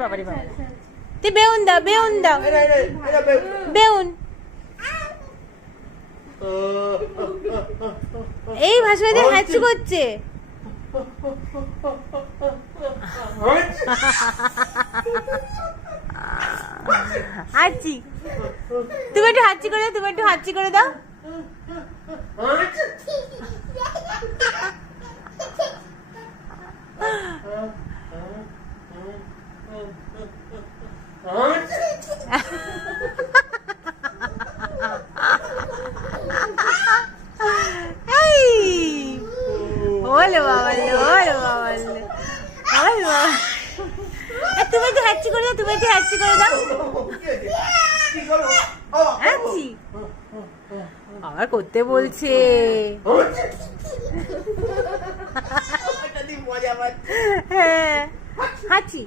বাবারে বাবা, তুই বেউন দাও, বেউন দাও, বেউন। এই ভাষা দিয়ে হ্যাচি করছে। হাঁচি, তুমি একটু হাঁচি করে দাও, তুমি একটু হাঁচি করে দাও। ওলে বাবা, ওলে বাবা, ওলে বাবা, তুমি একটু হাঁচি করে দাও, তুমি একটু হাঁচি করে দাও। হাঁচি আবার করতে বলছে। হ্যাঁ, হাঁচি।